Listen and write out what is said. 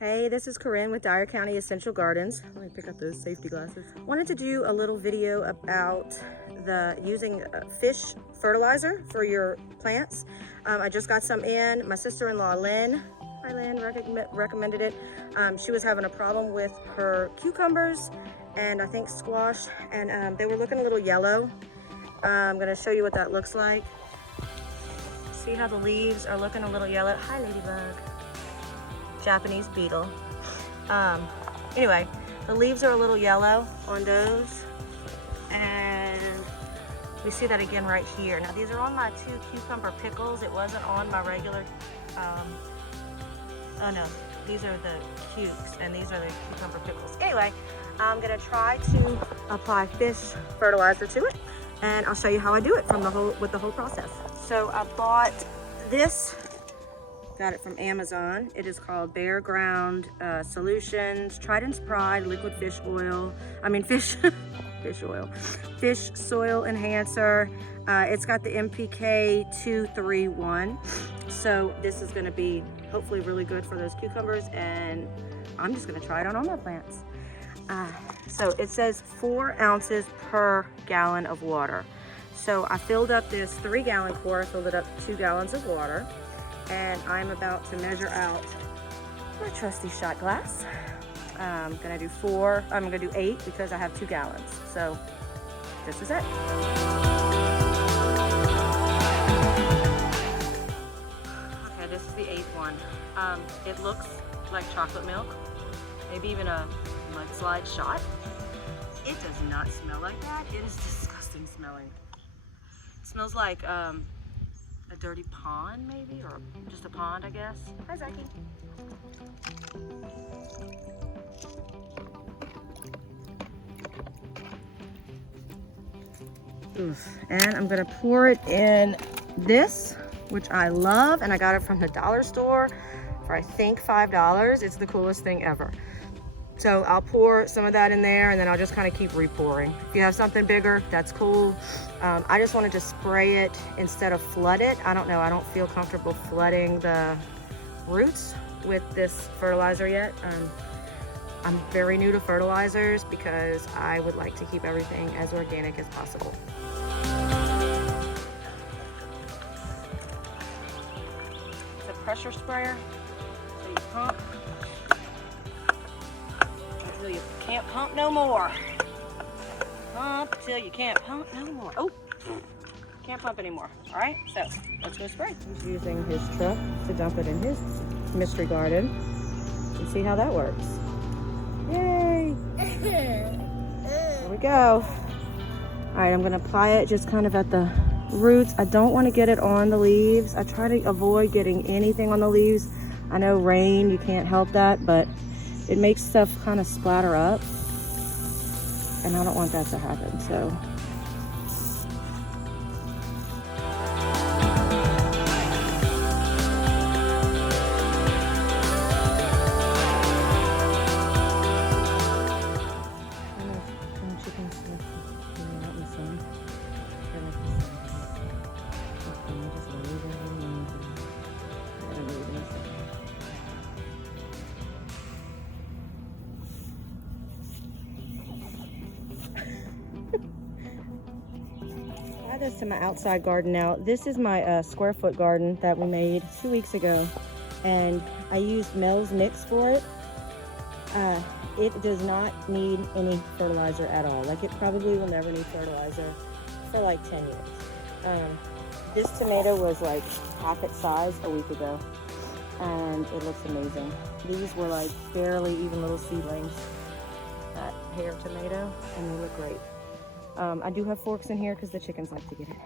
Hey, this is Corinne with Dyer County Essential Gardens. Let me pick up those safety glasses. Wanted to do a little video about using fish fertilizer for your plants. I just got some in. My sister-in-law Lynn, hi Lynn, recommended it. She was having a problem with her cucumbers and I think squash, and they were looking a little yellow. I'm gonna show you what that looks like. See how the leaves are looking a little yellow? Hi Ladybug. Japanese beetle. Anyway, the leaves are a little yellow on those, and we see that again right here. Now these are on my 2 cucumber pickles. It wasn't on my regular, oh no, these are the cukes and these are the cucumber pickles. Anyway, I'm gonna try to apply fish fertilizer to it, and I'll show you how I do it with the whole process. So I bought this. Got it from Amazon. It is called Bare Ground Solutions Trident's Pride Liquid Fish Oil. Fish oil. Fish Soil Enhancer. It's got the MPK 231. So this is gonna be hopefully really good for those cucumbers, and I'm just gonna try it on all my plants. So it says 4 ounces per gallon of water. So I filled up this 3-gallon quart, filled it up 2 gallons of water. And I'm about to measure out my trusty shot glass. I'm gonna do 4, I'm gonna do 8 because I have 2 gallons. So this is it. Okay, this is the 8th one. It looks like chocolate milk, maybe even a mudslide shot. It does not smell like that. It is disgusting smelling. It smells like a dirty pond maybe, or just a pond, I guess. Hi Zachy. Oof. And I'm gonna pour it in this, which I love, and I got it from the dollar store for I think $5. It's the coolest thing ever. So I'll pour some of that in there, and then I'll just kind of keep re-pouring. If you have something bigger, that's cool. I just wanted to spray it instead of flood it. I don't know, I don't feel comfortable flooding the roots with this fertilizer yet. I'm very new to fertilizers because I would like to keep everything as organic as possible. It's a pressure sprayer, so you pump until you can't pump no more. Pump till you can't pump no more. Oh, can't pump anymore. All right, so let's go spray. He's using his truck to dump it in his mystery garden. And see how that works. Yay! There we go. All right, I'm gonna apply it just kind of at the roots. I don't want to get it on the leaves. I try to avoid getting anything on the leaves. I know rain, you can't help that, but it makes stuff kind of splatter up, and I don't want that to happen, so. This to my outside garden now. This is my square foot garden that we made 2 weeks ago, and I used Mel's Mix for it. It does not need any fertilizer at all. Like, it probably will never need fertilizer for like 10 years. This tomato was like half its size a week ago, and it looks amazing. These were like barely even little seedlings, that pear tomato, and they look great. I do have forks in here because the chickens like to get it.